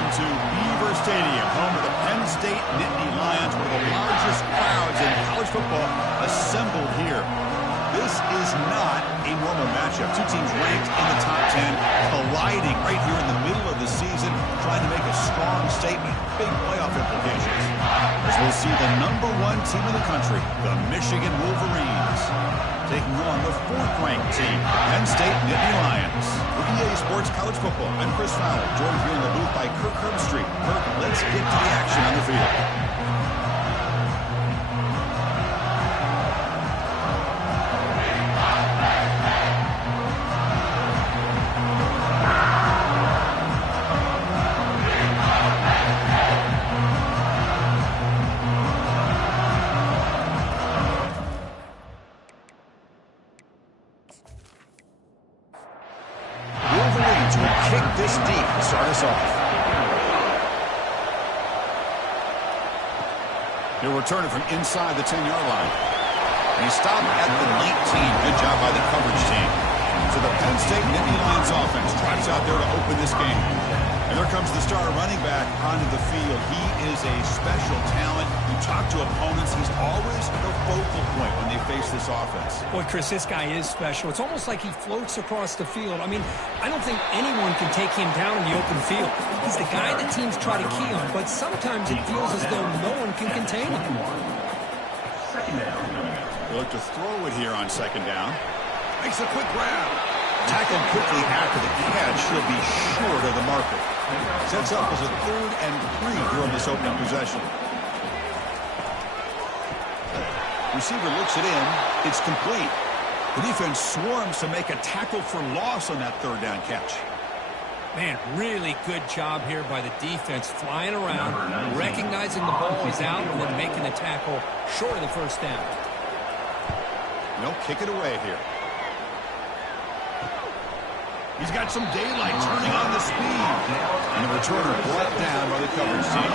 welcome to Beaver Stadium, home of the Penn State Nittany Lions, one of the largest crowds in college football assembled here. This is not a normal matchup. Two teams ranked in the top 10, colliding right here in the middle of the season, trying to make a strong statement. Big playoff implications. As we'll see the #1 team in the country, the Michigan Wolverines, taking on the 4th-ranked team, Penn State Nittany Lions. For EA Sports College Football, I'm Chris Fowler, joined here in the booth by Kirk Herbstreit. Kirk, let's get to the action on the field. Kick this deep to start us off. He'll return it from inside the 10-yard line. And he stopped at the 19. Good job by the coverage team. So the Penn State Nittany Lions offense drives out there to open this game. And there comes the star running back onto the field. He is a special talent. You talk to opponents, he's always the focal point when they face this offense. Boy, Chris, this guy is special. It's almost like he floats across the field. I mean, I don't think anyone can take him down in the open field. He's the guy that teams try to key on, but sometimes it feels as though no one can contain him. They look to throw it here on 2nd down. Makes a quick grab. Tackled quickly after the catch. He'll be short of the marker. Sets up as a 3rd and 3 here on this opening possession. Receiver looks it in. It's complete. The defense swarms to make a tackle for loss on that 3rd down catch. Man, really good job here by the defense, flying around, recognizing the ball is out, and then making the tackle short of the 1st down. They'll kick it away here. He's got some daylight, turning on the speed. And the returner brought down by the coverage team.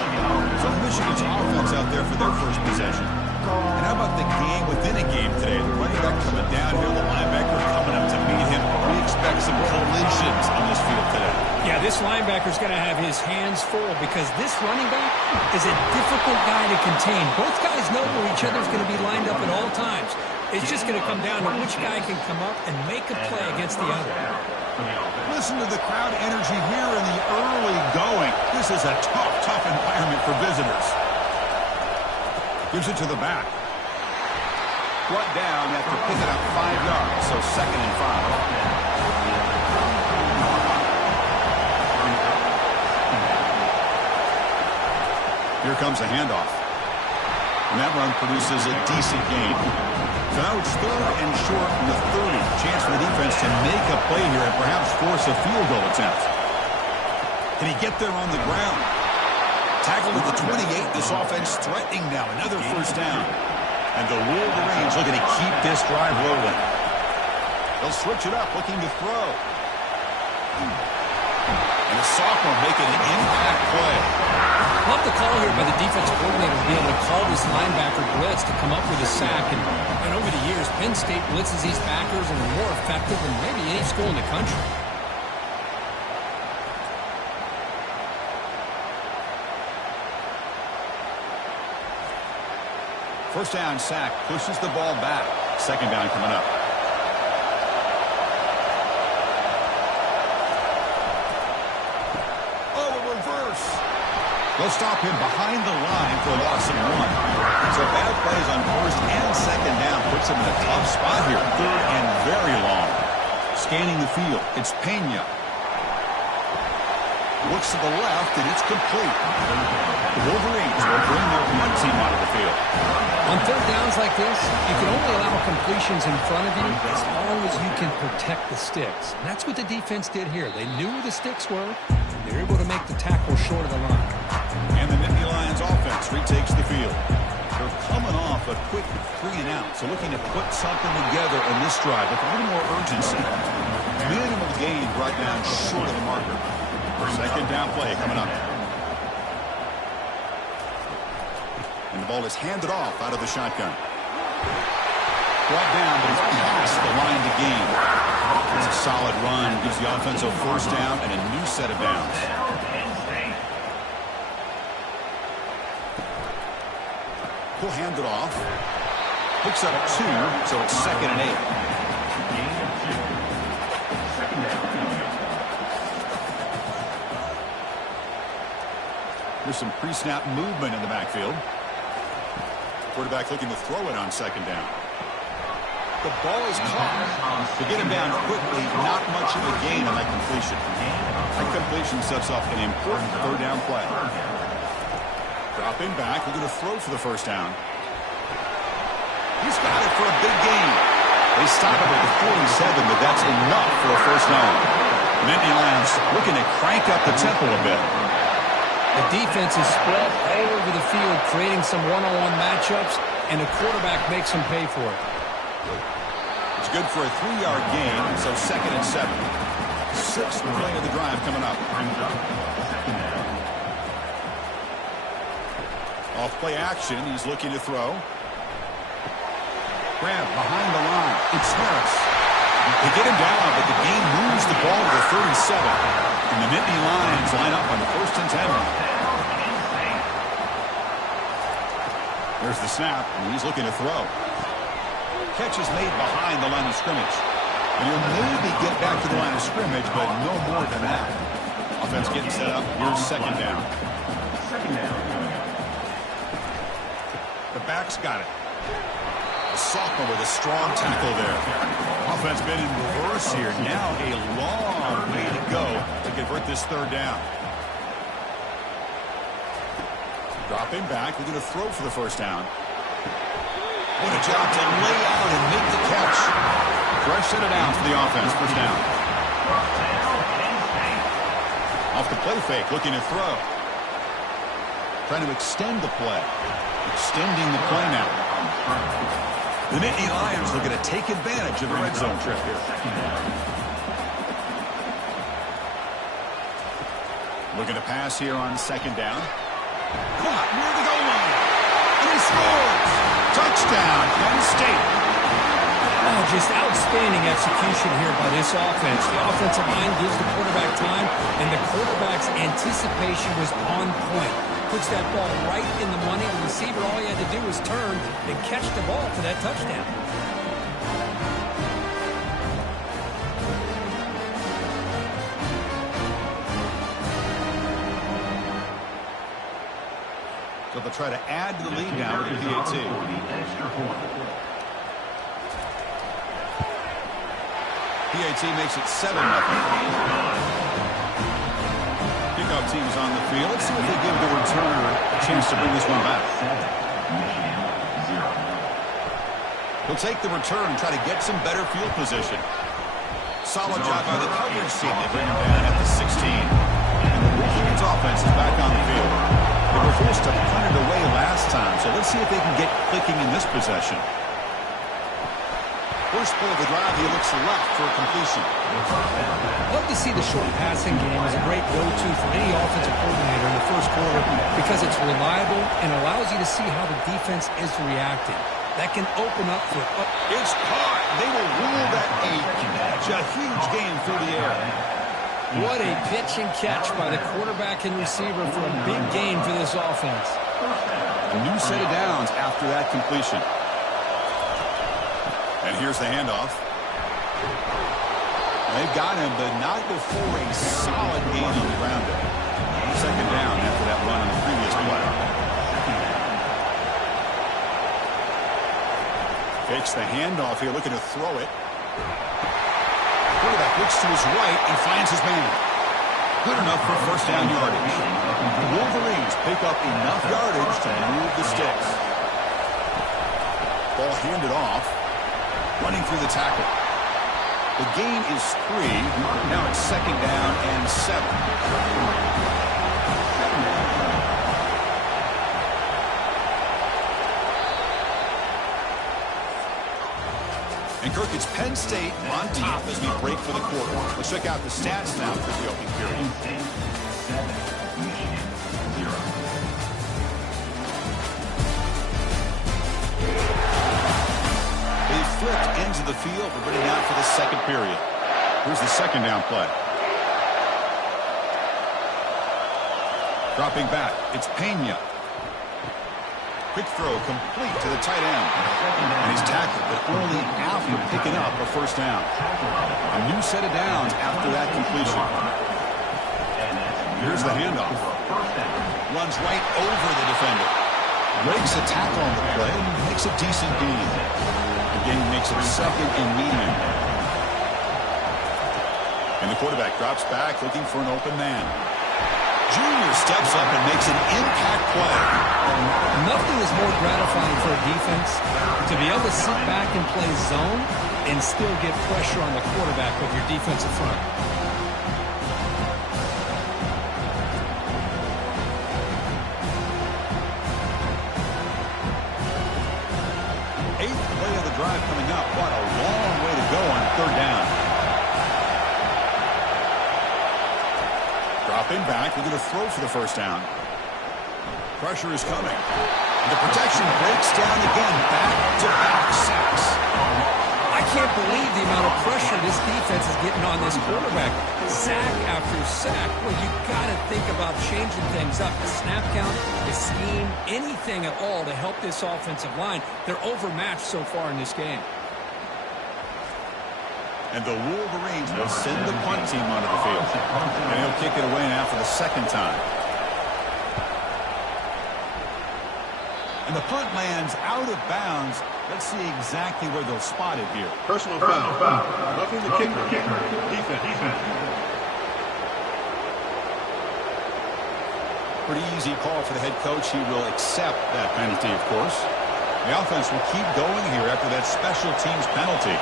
So Michigan's offense out there for their first possession. And how about the game within a game today? The running back coming down here, the linebacker coming up to meet him. We expect some collisions on this field today. Yeah, this linebacker's going to have his hands full because this running back is a difficult guy to contain. Both guys know where each other's going to be lined up at all times. It's just going to come down to which guy can come up and make a play against the other. Listen to the crowd energy here in the early going. This is a tough environment for visitors. Gives it to the back. Brought down after picking up 5 yards, so 2nd and 5. Here comes a handoff. And that run produces a decent gain. So now it's 3rd and short from the 30. Chance for the defense to make a play here and perhaps force a field goal attempt. Can he get there on the ground? Tackled at the 28. This offense threatening now. Another 1st down. And the Wolverines looking to keep this drive rolling. They'll switch it up, looking to throw. And a sophomore making an impact play. Love the call here by the defensive coordinator to be able to call this linebacker blitz to come up with a sack. And over the years, Penn State blitzes these backers and are more effective than maybe any school in the country. First down sack, pushes the ball back. 2nd down coming up. Oh, a reverse. They'll stop him behind the line for a loss of 1. So bad plays on 1st and 2nd down puts him in a tough spot here. 3rd and very long. Scanning the field, it's Pena. Looks to the left, and it's complete. The Wolverines will bring their 1 team out of the field. On 3rd downs like this, you can only allow completions in front of you as long as you can protect the sticks. And that's what the defense did here. They knew where the sticks were. They were able to make the tackle short of the line. And the Nittany Lions offense retakes the field. They're coming off a quick 3 and out, so looking to put something together on this drive with a little more urgency. Minimal gain brought down short of the marker. 2nd down play coming up. And the ball is handed off out of the shotgun. Brought down, but he's past the line to gain. It's a solid run. Gives the offense a 1st down and a new set of downs. He'll hand it off. Picks up 2, so it's 2nd and 8. There's some pre-snap movement in the backfield. Quarterback looking to throw it on 2nd down. The ball is caught. To get him down quickly, not much of a gain on that completion. That completion sets off an important 3rd down play. Dropping back, looking to throw for the 1st down. He's got it for a big gain. They stop him at the 47, but that's enough for a 1st down. Nittany Lions looking to crank up the tempo a bit. The defense is spread all over the field, creating some one-on-one matchups, and the quarterback makes them pay for it. It's good for a 3-yard gain, so 2nd and 7. 6th play of the drive coming up. Off play action, he's looking to throw. Grab behind the line. It's Harris. They get him down, but the game moves the ball to the 37. And the Nittany Lions line up on the 1st and 10. There's the snap, and he's looking to throw. Catch is made behind the line of scrimmage. And he'll maybe get back to the line of scrimmage, but no more than that. Offense getting set up. Here's 2nd down. The back's got it. The sophomore with a strong tackle there. Offense been in reverse here. Now a long way to go to convert this 3rd down. Dropping back. We're going to throw for the 1st down. What a job to lay out and make the catch. Fresh set it down for the offense. 1st down. Off the play fake. Looking to throw. Trying to extend the play. Extending the play now. The Nittany Lions looking to take advantage of the red zone trip here. Looking to pass here on 2nd down. Caught near the goal line. And he scores. Touchdown, Penn State. Oh, just outstanding execution here by this offense. The offensive line gives the quarterback time, and the quarterback's anticipation was on point. Puts that ball right in the money. The receiver, all he had to do was turn and catch the ball for that touchdown. So they'll try to add to the lead now with the PAT. PAT makes it 7-0. Kickoff team's on the field. Let's see if they give the returner a chance to bring this one back. He'll take the return and try to get some better field position. Solid job by the coverage team. They bring him down at the 16. And the Wolverines offense is back on the field. They were forced to punt it away last time, so let's see if they can get clicking in this possession. First play of the drive, he looks left for a completion. Love to see the short passing game as a great go-to for any offensive coordinator in the first quarter because it's reliable and allows you to see how the defense is reacting. That can open up for... It's caught. They will rule that a catch. A huge game through the air. What a pitch and catch by the quarterback and receiver for a big gain for this offense. A new set of downs after that completion. And here's the handoff. They've got him, but not before a solid gain on the ground. 2nd down after that run on the previous play. Fakes the handoff here, looking to throw it. Quarterback looks to his right and finds his man. Good enough for 1st down yardage. The Wolverines pick up enough yardage to move the sticks. Ball handed off. Running through the tackle. The gain is 3. Now it's 2nd down and 7. And Kirk, it's Penn State on top as we break for the quarter. Let's check out the stats now for the opening period. Flipped into the field. We're ready now for the 2nd period. Here's the 2nd down play. Dropping back. It's Pena. Quick throw complete to the tight end. And he's tackled, but only after picking up a first down. A new set of downs after that completion. Here's the handoff. Runs right over the defender. Breaks a tackle on the play and makes a decent gain. The gain makes it second and medium. And the quarterback drops back looking for an open man. Junior steps up and makes an impact play. Nothing is more gratifying for a defense to be able to sit back and play zone and still get pressure on the quarterback with your defensive front. Eighth play of the drive coming up. What a long way to go on third down. Dropping back, looking to throw for the first down. Pressure is coming. The protection breaks down again. Back-to-back sacks. I can't believe the amount of pressure this defense is getting on this quarterback. Sack after sack. Well, you got to think about changing things up. The snap count, the scheme, anything at all to help this offensive line. They're overmatched so far in this game. And the Wolverines will send the punt team onto the field. And he'll kick it away now for the second time. And the punt lands out of bounds. Let's see exactly where they'll spot it here. Personal foul. Roughing the kicker. Defense. Pretty easy call for the head coach. He will accept that penalty, of course. The offense will keep going here after that special teams penalty.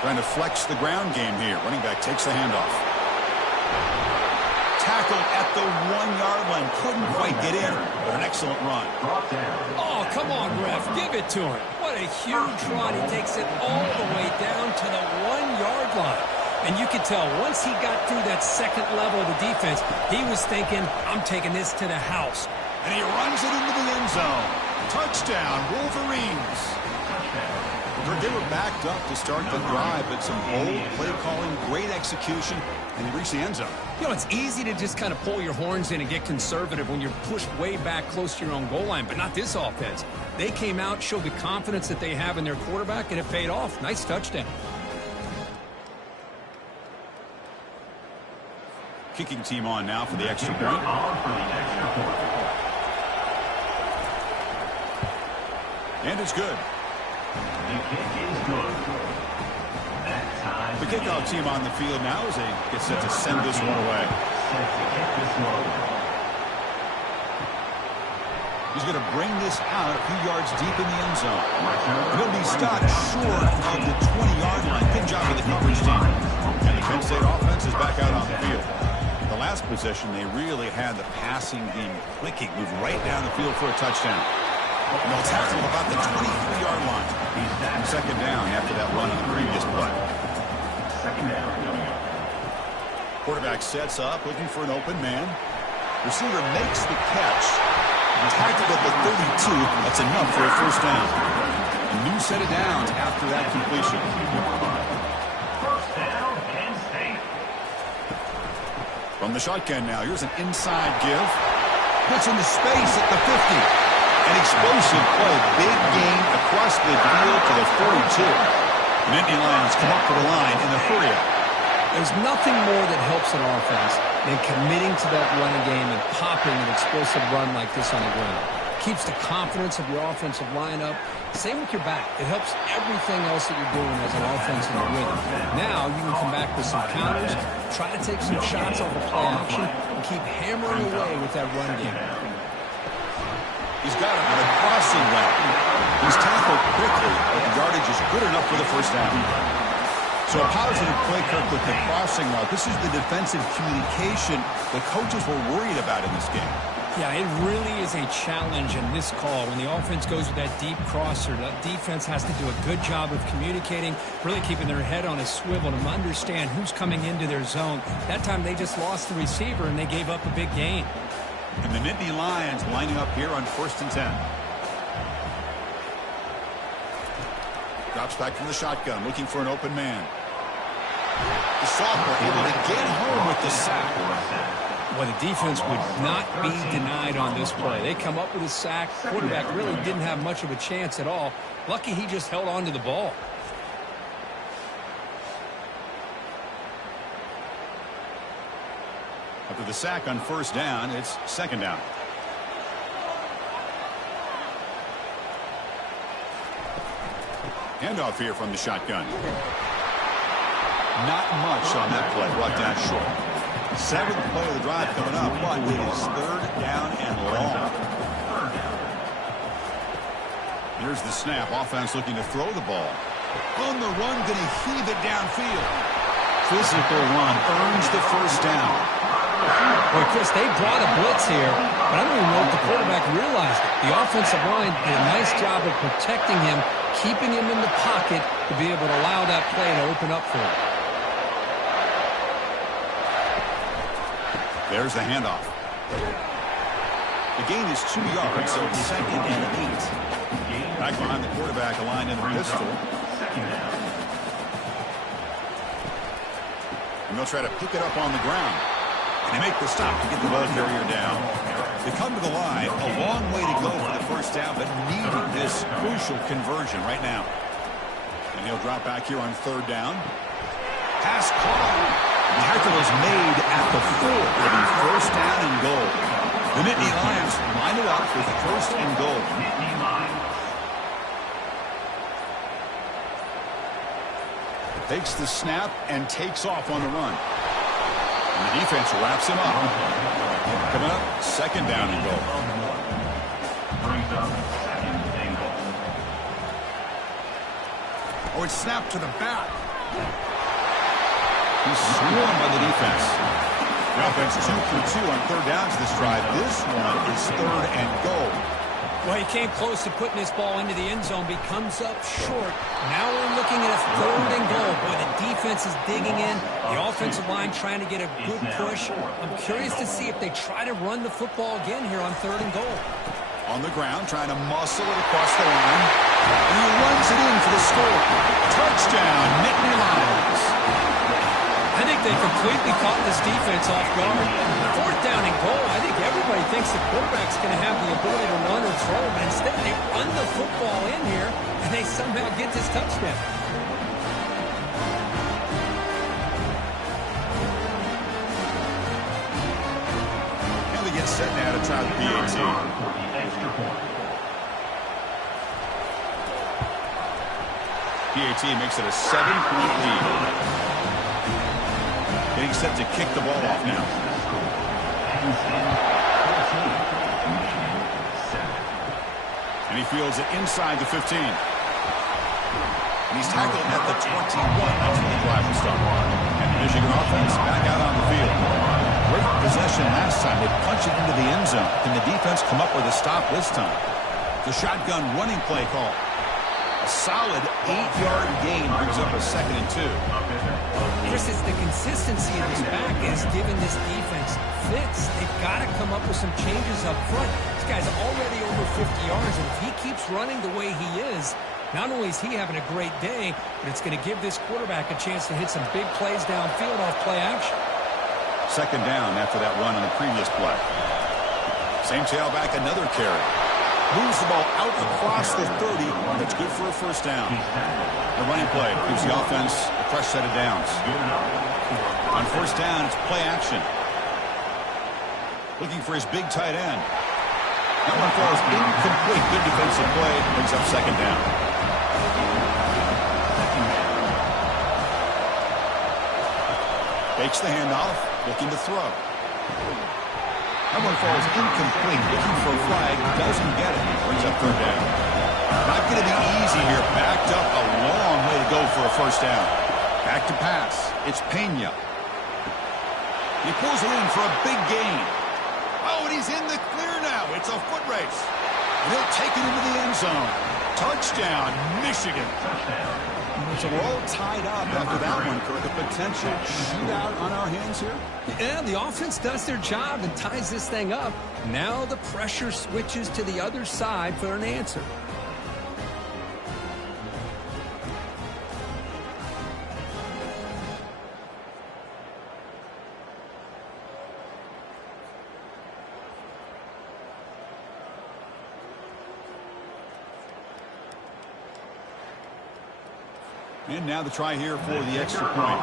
Trying to flex the ground game here. Running back takes the handoff. Tackled at the 1-yard line. Couldn't quite get in, but an excellent run. Oh, come on, ref. Give it to him. What a huge run. He takes it all the way down to the 1-yard line. And you could tell once he got through that second level of the defense, he was thinking, I'm taking this to the house. And he runs it into the end zone. Touchdown, Wolverines. They were backed up to start the drive, but some bold play calling, great execution, and they reached the end zone. You know, it's easy to just kind of pull your horns in and get conservative when you're pushed way back close to your own goal line, but not this offense. They came out, showed the confidence that they have in their quarterback, and it paid off. Nice touchdown. Kicking team on now for the extra point. And it's good. The kickoff team on the field now as they get set to send this one away. He's going to bring this out a few yards deep in the end zone. And he'll be stopped short of the 20-yard line. Good job with the coverage team. And the Penn State offense is back out on the field. The last possession, they really had the passing game clicking. Moved right down the field for a touchdown. And they'll tackle him about the 23-yard line. And second down after that run on the previous play. Quarterback sets up, looking for an open man. Receiver makes the catch. Tackled at the 32. That's enough for a first down. A new set of downs after that completion. First down, Penn State. From the shotgun now, here's an inside give. Puts into space at the 50. An explosive play. Big gain across the field to the 42. And Nittany Lions come up to the line in the hurry-up. There's nothing more that helps an offense than committing to that running game and popping an explosive run like this on the ground. Keeps the confidence of your offensive lineup. Same with your back. It helps everything else that you're doing as an offense in the rhythm. Now you can come back with some counters, try to take some shots off of play action, and keep hammering away with that run game. He's got him on a crossing route. He's tackled quickly, but the yardage is good enough for the first down. So a positive play, Kirk, with the crossing route. This is the defensive communication the coaches were worried about in this game. Yeah, it really is a challenge in this call. When the offense goes with that deep crosser, the defense has to do a good job of communicating, really keeping their head on a swivel to understand who's coming into their zone. That time they just lost the receiver and they gave up a big gain. And the Nittany Lions lining up here on 1st and 10. Drops back from the shotgun, looking for an open man. The sophomore able to get home with the sack. Well, the defense would not be denied on this play. They come up with a sack. Quarterback really didn't have much of a chance at all. Lucky he just held on to the ball. After the sack on first down, it's second down. Handoff here from the shotgun. Not much on that play. Brought down short. Seventh play of the drive coming up, but it is third down and long. Here's the snap. Offense looking to throw the ball. On the run, going to heave it downfield. Physical run earns the first down. Boy, Chris, they brought a blitz here, but I don't even know if the quarterback realized it. The offensive line did a nice job of protecting him, keeping him in the pocket to be able to allow that play to open up for him. There's the handoff. The gain is 2 yards, so it's second and 8. Back behind the quarterback, aligned in the pistol. And they'll try to pick it up on the ground. And they make the stop to get the ball carrier down. They come to the line, a long way to go for the first down, but needing this crucial conversion right now. And he'll drop back here on third down. Pass caught. The tackle is made at the 4. It'll be first down and goal. The Nittany Lions line it up with first and goal. Takes the snap and takes off on the run. And the defense wraps him up. Coming up, second down and goal. Oh, it's snapped to the back. He's swarmed by the defense. The offense 2 for 2 on third downs this drive. This one is third and goal. Well, he came close to putting this ball into the end zone, but he comes up short. Now we're looking at a third and goal. Boy, the defense is digging in. The offensive line trying to get a good push. I'm curious to see if they try to run the football again here on third and goal. On the ground, trying to muscle it across the line. And he runs it in for the score. Touchdown, Nittany Lions. I think they completely caught this defense off guard. Fourth down and goal. I think everybody thinks the quarterback's going to have the ability to run or throw, but instead they run the football in here, and they somehow get this touchdown. And they get set now to try the PAT. PAT makes it a 7-point lead. Getting set to kick the ball off now. And he fields it inside the 15. And he's tackled at the 21. That's where the drive will start. And the Michigan offense back out on the field. Great possession last time. They punch it into the end zone. Can the defense come up with a stop this time? The shotgun running play call. A solid 8-yard gain brings up a second and 2. Chris, it's the consistency of this back is giving this defense fits. They've got to come up with some changes up front. This guy's already over 50 yards, and if he keeps running the way he is, not only is he having a great day, but it's going to give this quarterback a chance to hit some big plays downfield off play action. Second down after that run on the previous play. Same tailback, another carry. Moves the ball out across the 30. That's good for a first down. The running play gives the offense a fresh set of downs. On first down, it's play action. Looking for his big tight end. That one falls incomplete. Good defensive play. Brings up second down. Fakes the handoff. Looking to throw. That one falls incomplete. Looking for a flag. Doesn't get it. Brings up third down. Not going to be easy here. Backed up a long way to go for a first down. Back to pass. It's Pena. He pulls it in for a big gain. Oh, and he's in the clear now. It's a foot race. And he'll take it into the end zone. Touchdown, Michigan. So we're all tied up after that one, Kurt. A potential shootout on our hands here? Yeah, the offense does their job and ties this thing up. Now the pressure switches to the other side for an answer. And now the try here for the extra point.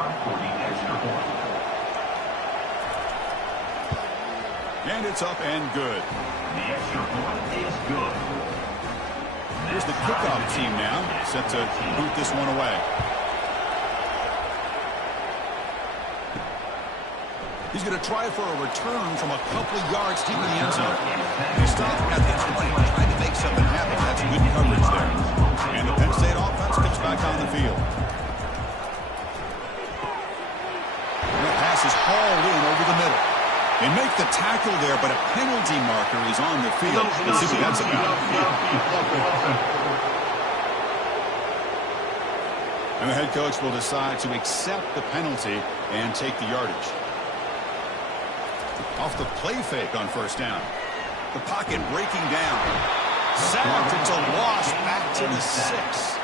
And it's up and good. The extra point is good. Here's the kickoff team now, set to boot this one away. He's going to try for a return from a couple of yards deep in the end zone. He stopped at the 20, trying to make something happen. That's good coverage there. And the Penn State offense comes back on the field. And the pass is hauled in over the middle. They make the tackle there, but a penalty marker is on the field. Let's see what that's about. And the head coach will decide to accept the penalty and take the yardage. Off the play fake on first down. The pocket breaking down. Sacked, it's a loss back to the 6.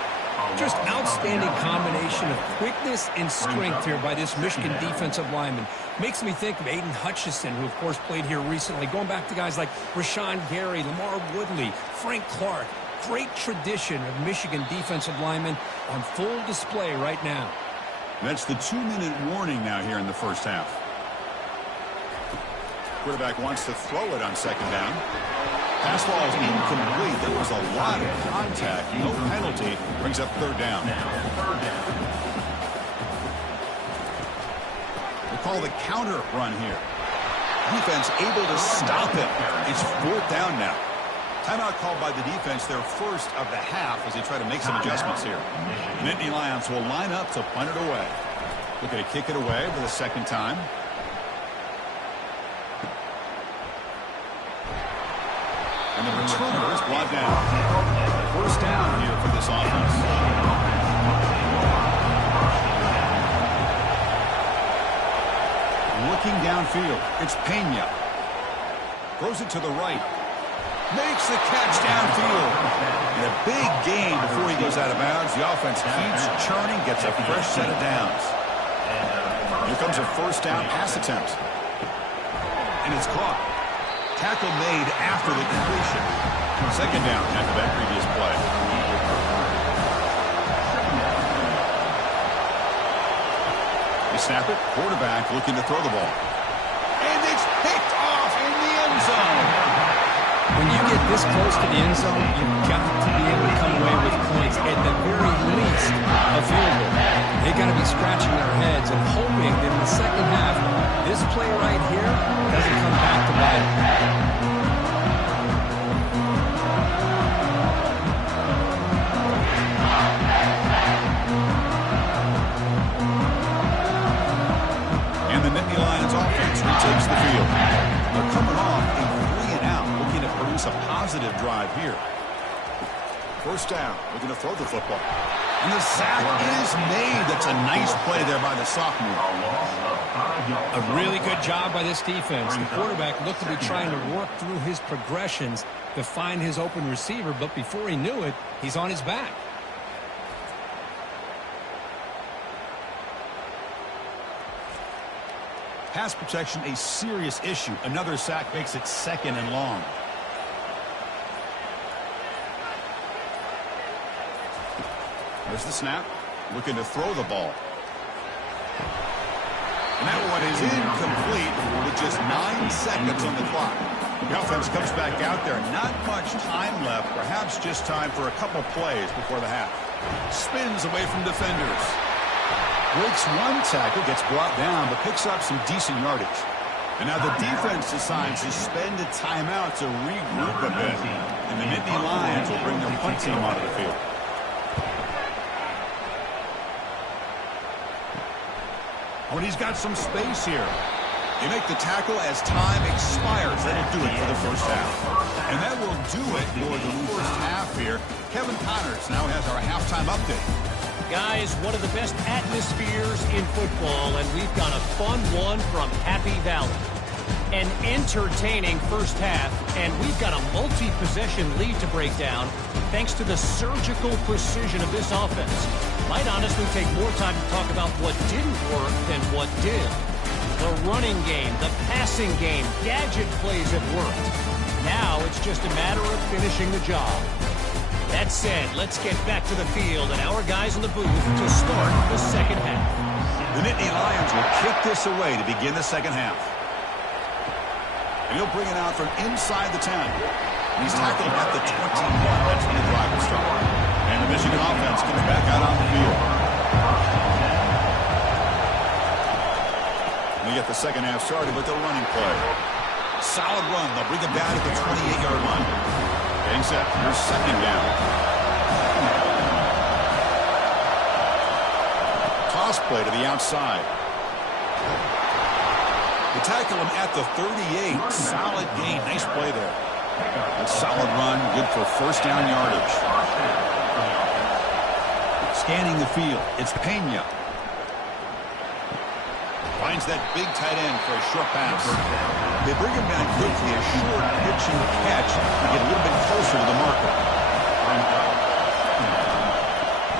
Just outstanding combination of quickness and strength here by this Michigan defensive lineman. Makes me think of Aiden Hutchinson, who, of course, played here recently. Going back to guys like Rashawn Gary, Lamar Woodley, Frank Clark. Great tradition of Michigan defensive linemen on full display right now. That's the 2-minute warning now here in the first half. Quarterback wants to throw it on second down. Pass ball is incomplete. There was a lot of contact. No penalty. Brings up third down. We'll call the counter run here. Defense able to stop it. It's fourth down now. Timeout called by the defense, their first of the half, as they try to make some adjustments here. Nittany Lions will line up to punt it away. Looking to kick it away for the second time. And the returner is brought down. First down here for this offense. Looking downfield, it's Pena. Throws it to the right. Makes the catch downfield. And a big gain before he goes out of bounds. The offense keeps churning, gets a fresh set of downs. Here comes a first down pass attempt. And it's caught. Tackle made after the completion. Second down after that previous play. They snap it. Quarterback looking to throw the ball. And it's picked off in the end zone. When you get this close to the end zone, you've got to be able to come away with points, at the very least a field goal. They've got to be scratching their heads and hoping that in the second half, this play right here doesn't come back to bite them. And the Nittany Lions offense retakes the field. They're coming off a 3-and-out, looking to produce a positive drive here. First down, looking to throw the football. And the sack is made. That's a nice play there by the sophomore. A really good job by this defense. The quarterback looked to be trying to work through his progressions to find his open receiver, but before he knew it, he's on his back. Pass protection, a serious issue. Another sack makes it second and long. There's the snap. Looking to throw the ball. And that one is incomplete with just 9 seconds on the clock. The offense comes back out there. Not much time left. Perhaps just time for a couple plays before the half. Spins away from defenders. Breaks one tackle, gets brought down, but picks up some decent yardage. And now the defense decides to spend a timeout to regroup a bit. And the Nittany Lions will bring their punt team onto the field. Oh, and he's got some space here. They make the tackle as time expires. That'll do it for the first half. And that will do it for the first half here. Kevin Connors now has our halftime update. Guys, one of the best atmospheres in football, and we've got a fun one from Happy Valley. An entertaining first half, and we've got a multi-possession lead to break down thanks to the surgical precision of this offense. Might honestly take more time to talk about what didn't work than what did. The running game, the passing game, gadget plays have worked. Now it's just a matter of finishing the job. That said, let's get back to the field and our guys in the booth to start the second half. The Nittany Lions will kick this away to begin the second half. And he'll bring it out from inside the 10. He's tackled at the 21. That's when the drive will start. And the Michigan offense comes back out on the field. We get the second half started with the running play. Solid run. They'll bring it back at the 28-yard line. Getting set. Here's second down. Toss play to the outside. They tackle him at the 38. Solid gain. Nice play there. A solid run. Good for first down yardage. Scanning the field. It's Pena. Finds that big tight end for a short pass. They bring him down quickly. A short pitch and catch to get a little bit closer to the marker.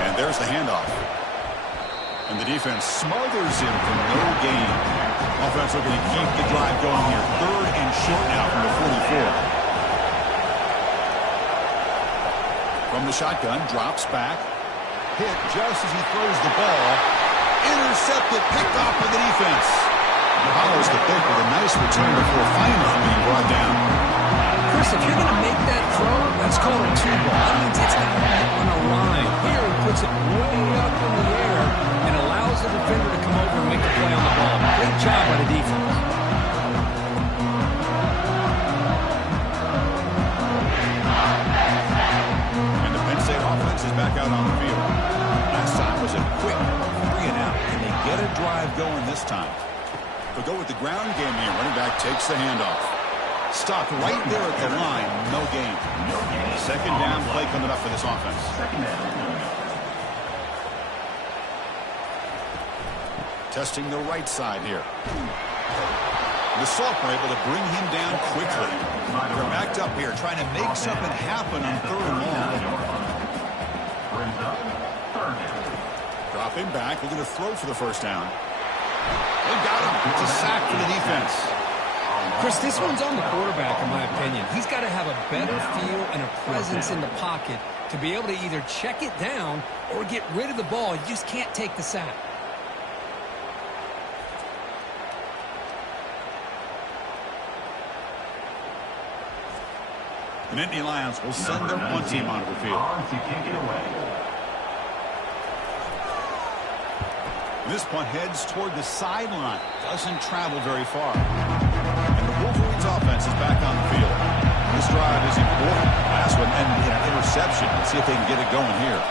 And there's the handoff. And the defense smothers him for no gain. Offense looking to keep the drive going here. Third and short now from the 44. From the shotgun, drops back. Hit just as he throws the ball. Intercepted, picked off by the defense. Follows the pick with a nice return before finally being brought down. Chris, if you're going to make that throw, that's called a two ball. That means it's got to be on a line. Here he puts it way up in the air and allows the defender to come over and make a play on the ball. Great job by the defense. And the Penn State offense is back out on the field. Last time was a quick 3 and out. Can they get a drive going this time? They'll go with the ground game here. Running back takes the handoff. Stopped right there at the line. No gain. Second down play coming up for this offense. Testing the right side here. The Salk were able to bring him down quickly. They're backed up here trying to make something happen on third and long. Drop him back. Looking to throw for the first down. They got him. It's a sack for the defense. Chris, this one's on the quarterback, in my opinion. He's got to have a better feel and a presence in the pocket to be able to either check it down or get rid of the ball. You just can't take the sack. The Nittany Lions will send their one team onto the field. This punt heads toward the sideline. Doesn't travel very far. And the Wolverines offense is back on the field. This drive is important. Last one ended in an interception. Let's see if they can get it going here.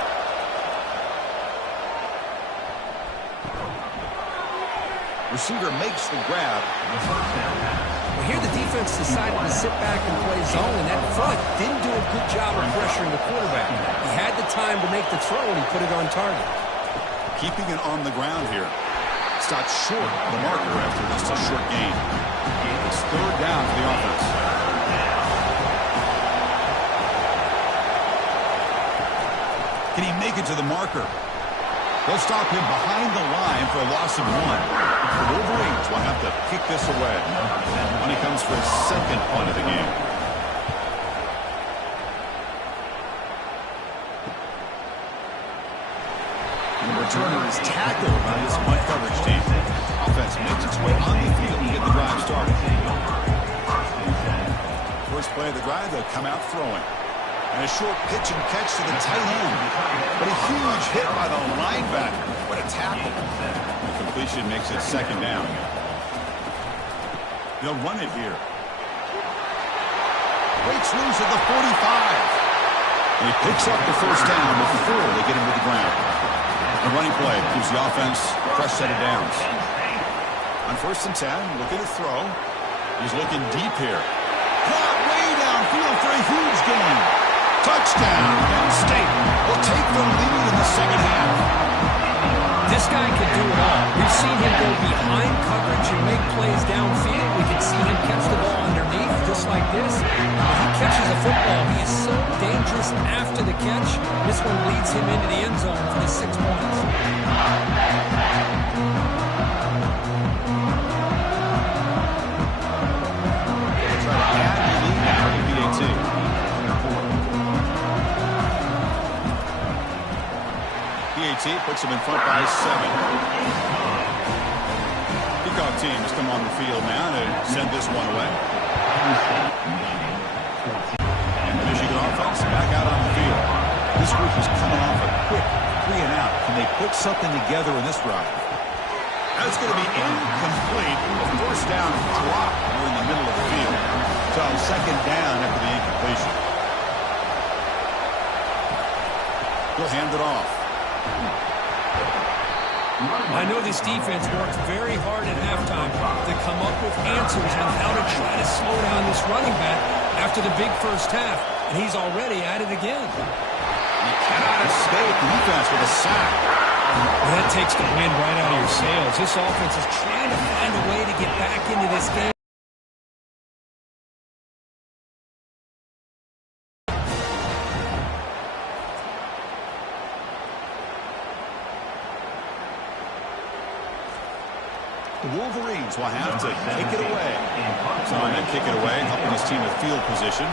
Receiver makes the grab. Well, here the defense decided to sit back and play zone, and that front didn't do a good job of pressuring the quarterback. He had the time to make the throw, and he put it on target. Keeping it on the ground here. Stopped short of the marker after just a short gain. It's third down for the offense. Can he make it to the marker? They'll stop him behind the line for a loss of 1. The Wolverines will have to kick this away when he comes for his second punt of the game. And the returner is tackled by this punt coverage team. Offense makes its way on the field to get the drive started. First play of the drive, they'll come out throwing. And a short pitch and catch to the tight end. But a huge hit by the linebacker. What a tackle. The completion makes it second down. They'll run it here. Breaks loose at the 45. And he picks up the first down before they get him to the ground. The running play gives the offense a fresh set of downs. On 1st and 10, looking to throw. He's looking deep here. Caught way downfield for a huge gain. Touchdown, Penn State will take the lead in the second half. This guy can do it all. We've seen him go behind coverage and make plays downfield. We can see him catch the ball underneath just like this. When he catches a football, he is so dangerous after the catch. This one leads him into the end zone for the 6 points. penalty puts them in front by 7. Kickoff team has come on the field now to send this one away. Michigan offense back out on the field. This group is coming off a quick 3 and out. Can they put something together in this drive? That's going to be incomplete. A first down drop here in the middle of the field. So second down after the incompletion. He'll hand it off. I know this defense worked very hard at halftime to come up with answers on how to try to slow down this running back after the big first half, and he's already at it again. You cannot escape the defense with a sack. Well, that takes the wind right out of your sails. This offense is trying to find a way to get back into this game. The Wolverines will have to kick it away. Simon kick it away, helping his team with field position.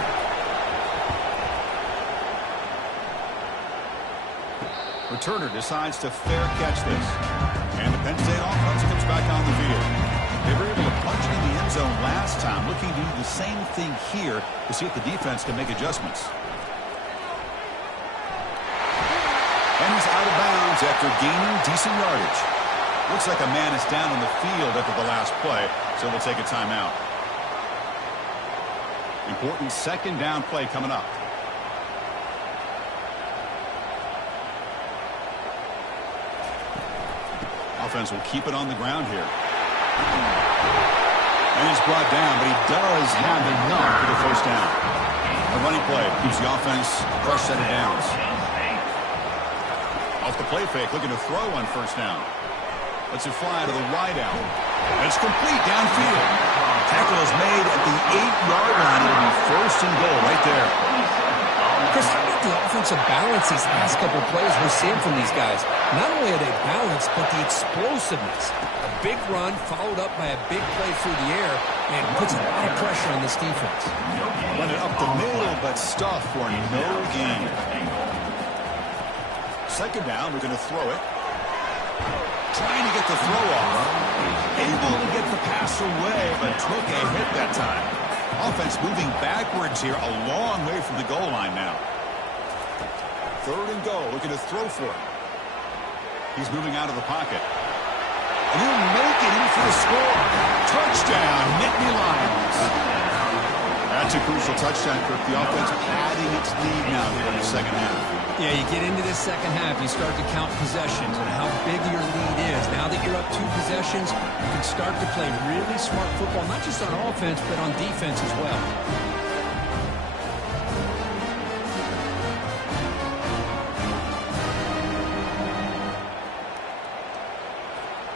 Returner decides to fair catch this. And the Penn State offense comes back on the field. They were able to punch it in the end zone last time, looking to do the same thing here to see if the defense can make adjustments. And he's out of bounds after gaining decent yardage. Looks like a man is down on the field after the last play, so they'll take a timeout. Important second down play coming up. Offense will keep it on the ground here. And he's brought down, but he does have enough for the first down. A running play keeps the offense a fresh set of downs. Off the play fake, looking to throw on first down. Lets it fly to the wideout. And it's complete downfield. Tackle is made at the 8-yard line. It'll be first and goal right there. Chris, how about the offensive balance these last couple of plays we're seeing from these guys? Not only are they balanced, but the explosiveness. A big run followed up by a big play through the air, and puts a lot of pressure on this defense. Run it up the middle, but stuff for no gain. Second down, we're going to throw it. Trying to get the throw off. Able to get the pass away, but took a hit that time. Offense moving backwards here, a long way from the goal line now. Third and goal, looking to throw for it. He's moving out of the pocket. And he'll make it in for the score. Touchdown, Nittany Lions. That's a crucial touchdown, Kirk. The offense padding its lead now here in the second half. Yeah, you get into this second half, you start to count possessions and how big your lead is. Now that you're up 2 possessions, you can start to play really smart football, not just on offense, but on defense as well.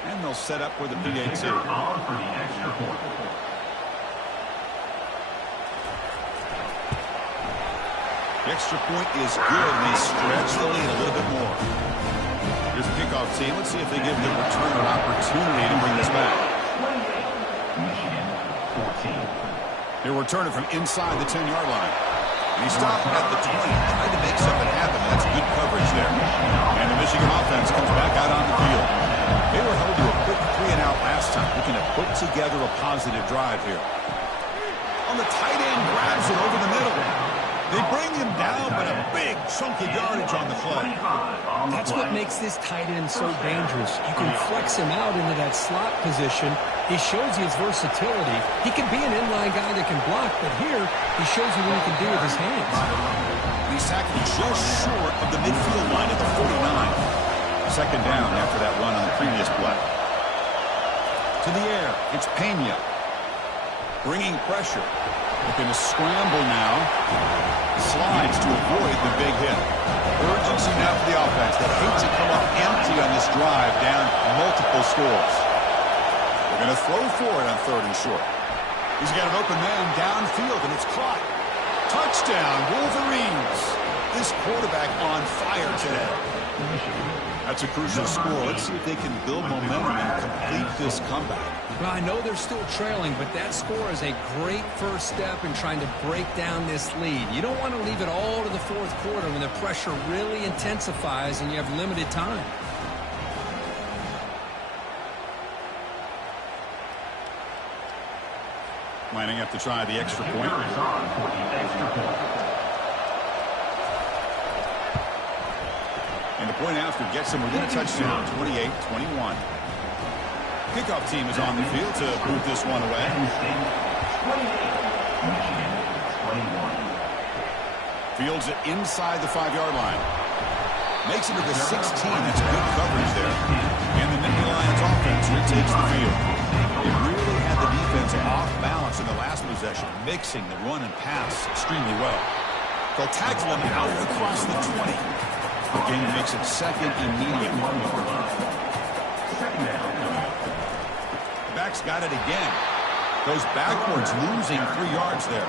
And they'll set up for the PAT. The extra point is good, and they stretch the lead a little bit more. Here's the kickoff team. Let's see if they give the returner an opportunity to bring this back. He'll return it from inside the 10-yard line. And he stopped at the 20, trying to make something happen. That's good coverage there. And the Michigan offense comes back out on the field. They were held to a quick 3 and out last time, looking to put together a positive drive here. On the tight end, grabs it over the middle. They bring him down, but a big chunk of yardage on the play. That's what makes this tight end so dangerous. You can flex him out into that slot position. He shows you his versatility. He can be an inline guy that can block, but here he shows you what he can do with his hands. He's tackled just short of the midfield line at the 49. Second down after that run on the previous play. To the air, it's Pena. Bringing pressure. Looking to scramble now. Slides to avoid the big hit. Urgency now for the offense. They hate to come up empty on this drive, down multiple scores. They're going to throw for it on third and short. He's got an open man downfield, and it's caught. Touchdown, Wolverines. This quarterback on fire today. That's a crucial score. Let's see if they can build momentum and complete this comeback. Well, I know they're still trailing, but that score is a great first step in trying to break down this lead. You don't want to leave it all to the fourth quarter when the pressure really intensifies and you have limited time. Lining up to try the extra point. And the point after gets him within a touchdown, 28-21. Kickoff team is on the field to move this one away. Fields it inside the 5-yard line. Makes it to the 16. That's good coverage there. And the Nittany Lions offense retakes the field. It really had the defense off balance in the last possession, mixing the run and pass extremely well. They'll tackle him out across the 20. The game makes it second and medium. Back's got it again. Goes backwards, losing 3 yards there.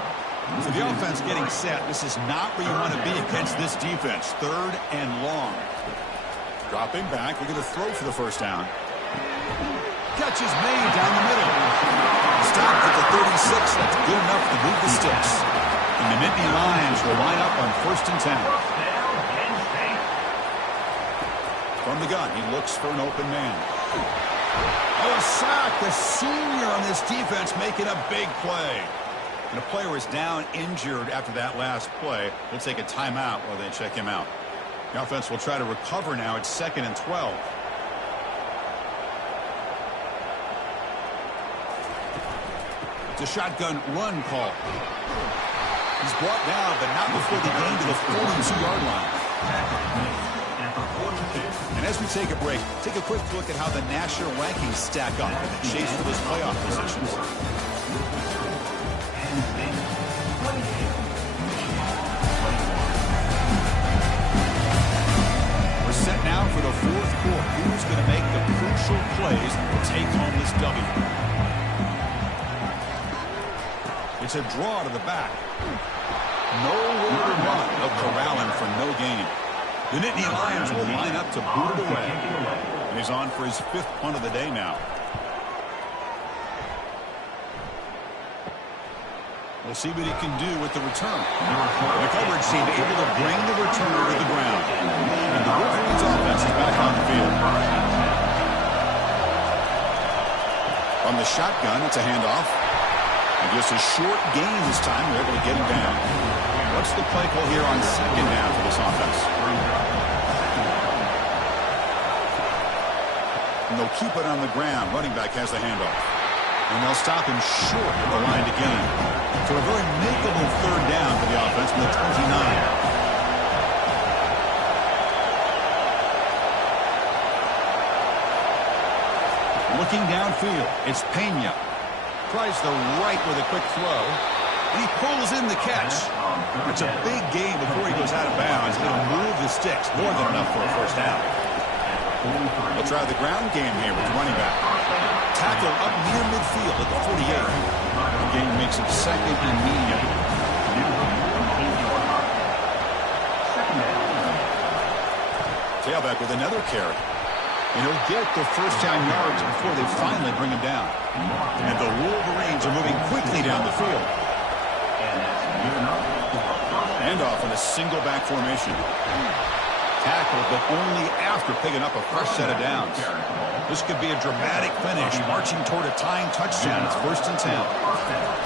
So the offense getting set. This is not where you want to be against this defense. 3rd and long. Dropping back. We're going to throw for the first down. Catch is made down the middle. Stopped at the 36. That's good enough to move the sticks. And the Nittany Lions will line up on 1st and 10. From the gun, he looks for an open man. Oh, a sack. The senior on this defense making a big play. And a player is down injured after that last play. We'll take a timeout while they check him out. The offense will try to recover now. It's 2nd and 12. It's a shotgun run call. He's brought down, but not before the gain to the 42-yard line. And as we take a break, take a quick look at how the national rankings stack up in the chase for those playoff positions. We're set now for the 4th quarter. Who's going to make the crucial plays to take home this W? It's a draw to the back. Nowhere to run. They'll corral him for no gain. The Nittany Lions will line up to boot it away. And he's on for his 5th punt of the day now. We'll see what he can do with the return. The coverage team able to bring the returner to the ground. And the Wolverines offense is back on the field. From the shotgun, it's a handoff. And just a short gain this time. They're able to get him down. What's the play call here on 2nd down for this offense? And they'll keep it on the ground. Running back has the handoff. And they'll stop him short at the line to gain. So a very makeable 3rd down for the offense from the 29. Looking downfield, it's Pena. Tries the right with a quick throw. And he pulls in the catch. It's a big gain before he goes out of bounds. It'll move the sticks. More than enough for a 1st down. We'll try the ground game here with the running back. Tackle up near midfield at the 48. The game makes it 2nd and medium. Tailback with another carry. And he'll get the 1st down yards before they finally bring him down. And the Wolverines are moving quickly down the field. Handoff in a single back formation. Tackled, but only after picking up a fresh set of downs. This could be a dramatic finish, marching toward a tying touchdown. It's 1st and 10.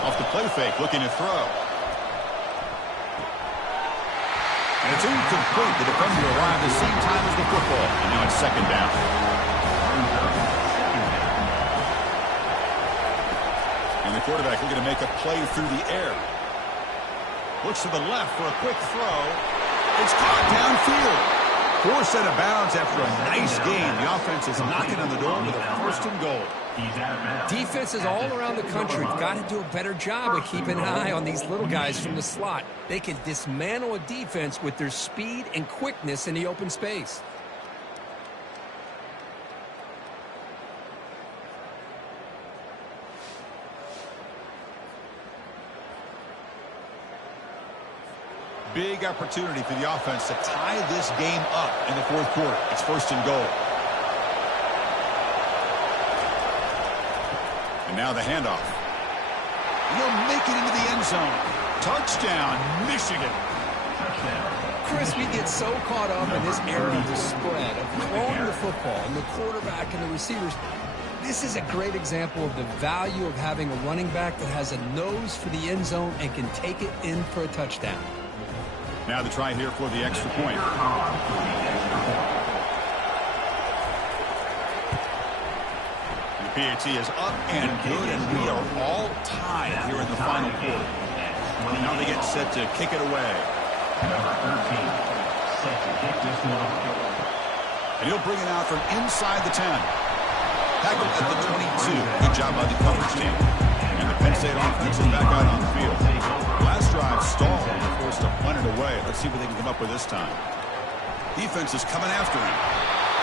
Off the play fake, looking to throw. And it's incomplete. The defender arrived at the same time as the football. And now it's 2nd down. And the quarterback looking to make a play through the air. Looks to the left for a quick throw. It's caught downfield. 4 set of bounds after a nice game. The offense is knocking on the door with a 1st and goal. Defenses all around the country have got to do a better job of keeping an eye on these little guys from the slot. They can dismantle a defense with their speed and quickness in the open space. Big opportunity for the offense to tie this game up in the fourth quarter. It's first and goal. And now the handoff. He'll make it into the end zone. Touchdown, Michigan. Chris, we get so caught up in this era of the spread, of throwing the football, and the quarterback and the receivers. This is a great example of the value of having a running back that has a nose for the end zone and can take it in for a touchdown. Now the try here for the extra point. The PAT is up and good, and we are all tied here in the final quarter. Now they get set to kick it away. Number 13, set to kick this one off. And he'll bring it out from inside the 10. Tackled at the 22. Good job by the coverage team. And the Penn State offense is back out on the field. Last drive stalled and forced to punt it away. Let's see what they can come up with this time. Defense is coming after him.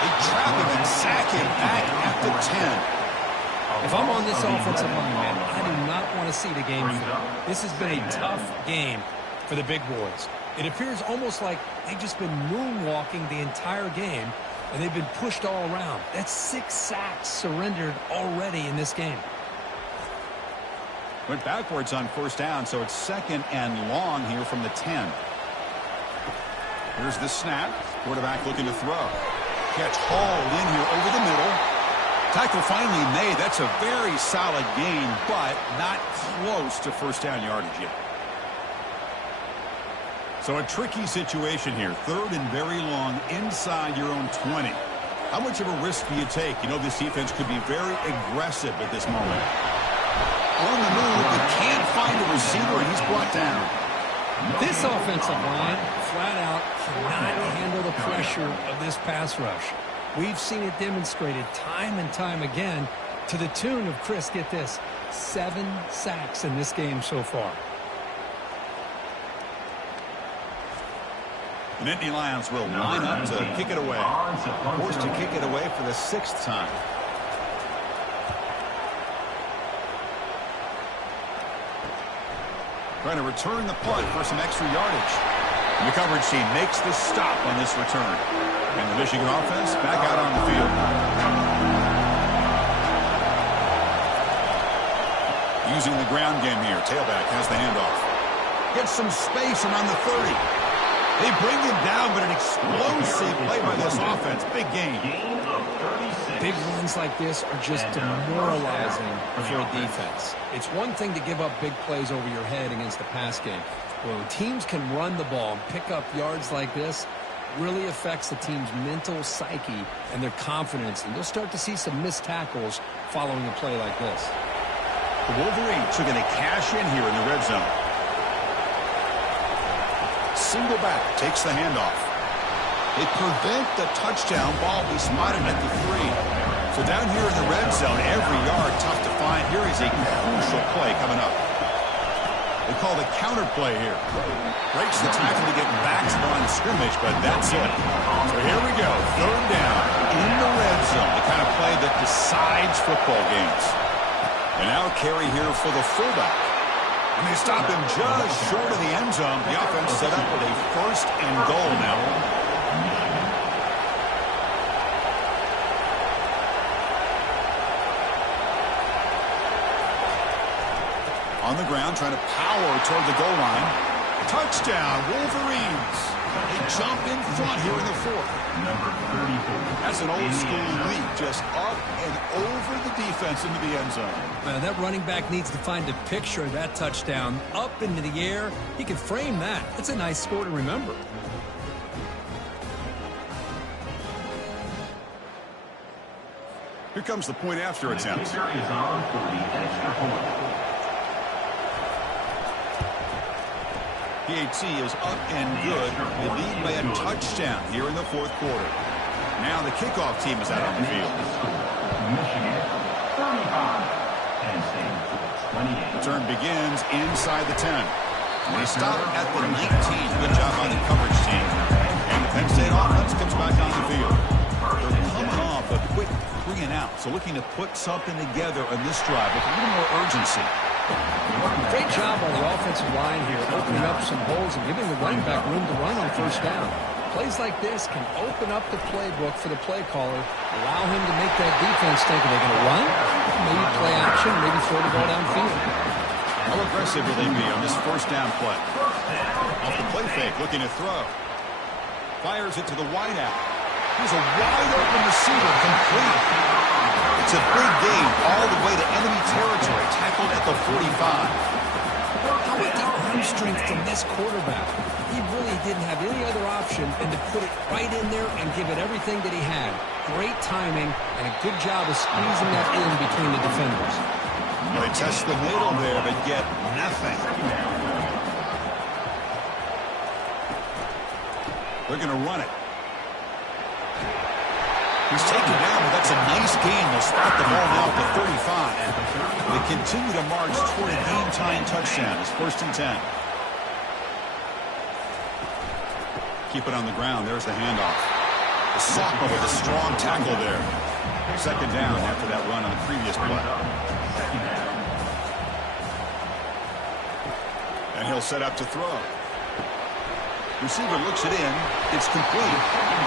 They trap him and sack him back at the 10. If I'm on this offensive line, man, I do not want to see the game flip. This has been a tough game for the big boys. It appears almost like they've just been moonwalking the entire game, and they've been pushed all around. That's 6 sacks surrendered already in this game. Went backwards on first down, so it's second and long here from the 10. Here's the snap. Quarterback looking to throw. Catch hauled in here over the middle. Tackle finally made. That's a very solid gain, but not close to first down yardage yet. So a tricky situation here. Third and very long inside your own 20. How much of a risk do you take? You know, this defense could be very aggressive at this moment. On the move, but can't find a receiver, and he's brought down. This offensive line, flat out, cannot handle the pressure of this pass rush. We've seen it demonstrated time and time again to the tune of, Chris, get this, 7 sacks in this game so far. The Nittany Lions will line up to kick it away. Forced to kick it away for the 6th time. Trying to return the punt for some extra yardage. And the coverage team makes the stop on this return. And the Michigan offense back out on the field. Using the ground game here. Tailback has the handoff. Gets some space around the 30. They bring him down, but an explosive play by this offense. Big gain. Big runs like this are just demoralizing for a defense. It's one thing to give up big plays over your head against the pass game. When teams can run the ball and pick up yards like this, it really affects the team's mental psyche and their confidence. And you'll start to see some missed tackles following a play like this. The Wolverines are going to cash in here in the red zone. Single back takes the handoff. They prevent the touchdown ball. We spotted at the 3. So down here in the red zone, every yard tough to find. Here is a crucial play coming up. They call the counter play here. Breaks the tackle to get back to the line of scrimmage, but that's it. So here we go. 3rd down in the red zone. The kind of play that decides football games. And now carry here for the fullback. And they stop him just short of the end zone. The offense set up with a 1st and goal now. On the ground, trying to power toward the goal line. Touchdown, Wolverines. They jump in front here in the 4th. Number 34. That's an old school leap, just up and over the defense into the end zone. That running back needs to find a picture of that touchdown up into the air. He can frame that. That's a nice score to remember. Here comes the point after attempt. The kicker is on for the extra point. PAT is up and good. They lead by a touchdown here in the 4th quarter. Now the kickoff team is out on the field. Michigan 35. Penn State 28. Return begins inside the 10. They stop at the 19. Good job on the coverage team. And the Penn State offense comes back on the field. They're coming off a quick 3 and out. So looking to put something together on this drive with a little more urgency. Great job on the offensive line here, opening up some holes and giving the running back room to run on first down. Plays like this can open up the playbook for the play caller, allow him to make that defense think, are they going to run? Maybe play action, maybe throw the ball downfield. How aggressive will they be on this first down play? Off the play fake, looking to throw. Fires it to the wideout. Here's a wide-open receiver, complete. It's a big gain all the way to enemy territory, tackled at the 45. How about the arm strength from this quarterback? He really didn't have any other option than to put it right in there and give it everything that he had. Great timing and a good job of squeezing that in between the defenders. Well, they test the middle there, but get nothing. They're going to run it. He's taken down, but that's a nice gain. They'll spot the ball now at the 35. They continue to march toward a game-tying touchdown. It's 1st and 10. Keep it on the ground. There's the handoff. The Soccer with a strong tackle there. 2nd down after that run on the previous play. And he'll set up to throw. Receiver looks it in. It's complete.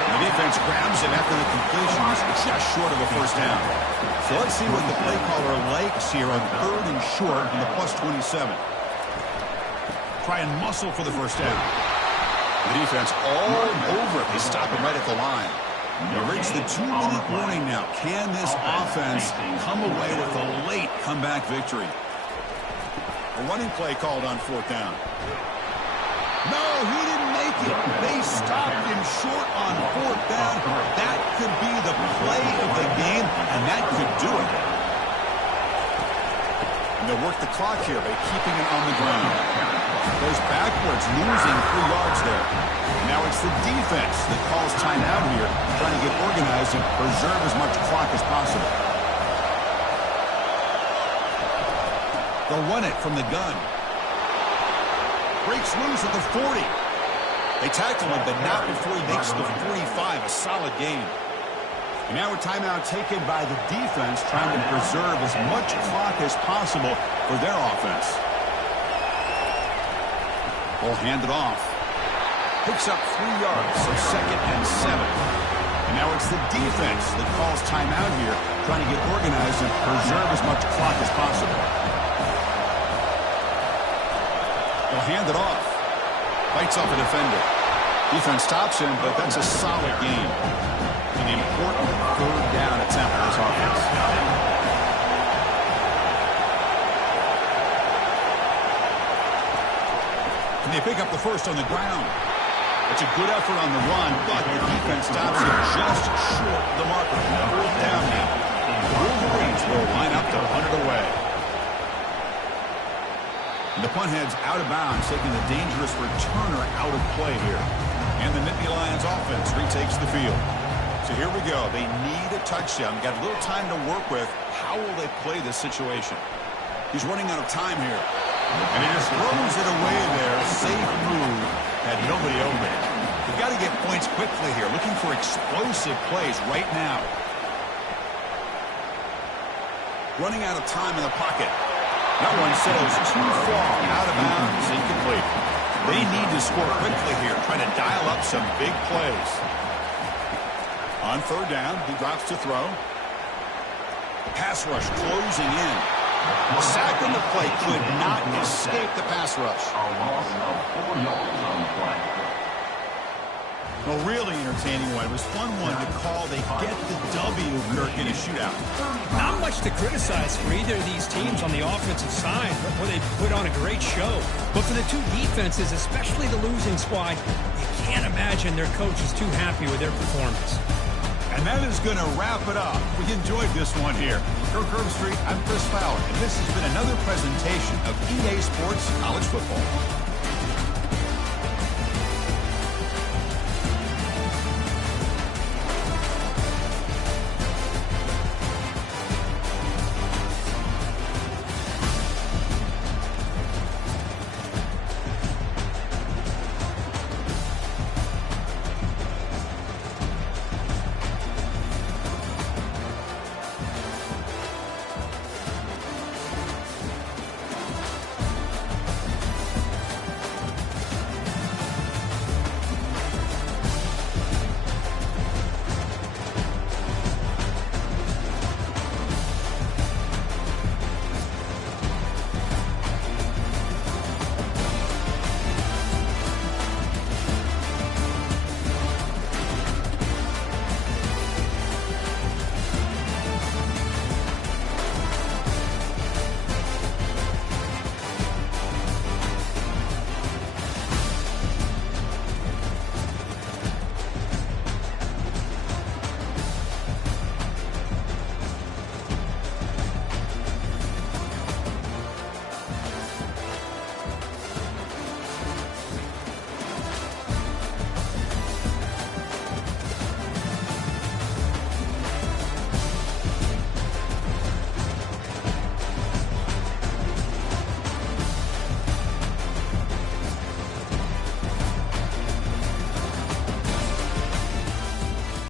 The defense grabs him after the completion. It's just short of a first down. So let's see what the play caller likes here on 3rd and short in the +27. Try and muscle for the first down. The defense all over it. They stop him right at the line. We've reached the 2-minute warning now. Can this offense come away with a late comeback victory? A running play called on 4th down. No, he didn't make it. They stopped him short on 4th down. That could be the play of the game, and that could do it. And they'll work the clock here by keeping it on the ground. Goes backwards, losing 3 yards there. Now it's the defense that calls timeout here, trying to get organized and preserve as much clock as possible. They'll run it from the gun. Breaks loose at the 40. They tackle him, but not before he makes the 45. A solid gain. And now a timeout taken by the defense, trying to preserve as much clock as possible for their offense. Ball handed off. Picks up 3 yards, so 2nd and 7. And now it's the defense that calls timeout here, trying to get organized and preserve as much clock as possible. They'll hand it off. Bites off a defender. Defense stops him, but that's a solid gain. An important 3rd down attempt for this offense. And they pick up the first on the ground. It's a good effort on the run, but the defense stops him just short of the marker. 4th down now. The Wolverines will line up to punt it away. And the punt heads out of bounds, taking the dangerous returner out of play here. And the Nittany Lions offense retakes the field. So here we go. They need a touchdown. Got a little time to work with. How will they play this situation? He's running out of time here. And he just throws it away there. Safe move. Had nobody open. They've got to get points quickly here. Looking for explosive plays right now. Running out of time in the pocket. That one settles too far out of bounds, incomplete. They need to score quickly here, trying to dial up some big plays. On 3rd down, he drops to throw. Pass rush closing in. The sack on the play could not escape the pass rush. A loss of 4 yards on the play. A really entertaining one. It was fun one to call. They get the W, Kirk, in a shootout. Not much to criticize for either of these teams on the offensive side, where they put on a great show. But for the two defenses, especially the losing squad, you can't imagine their coach is too happy with their performance. And that is going to wrap it up. We enjoyed this one here. Kirk Herbstreit, I'm Chris Fowler, and this has been another presentation of EA Sports College Football.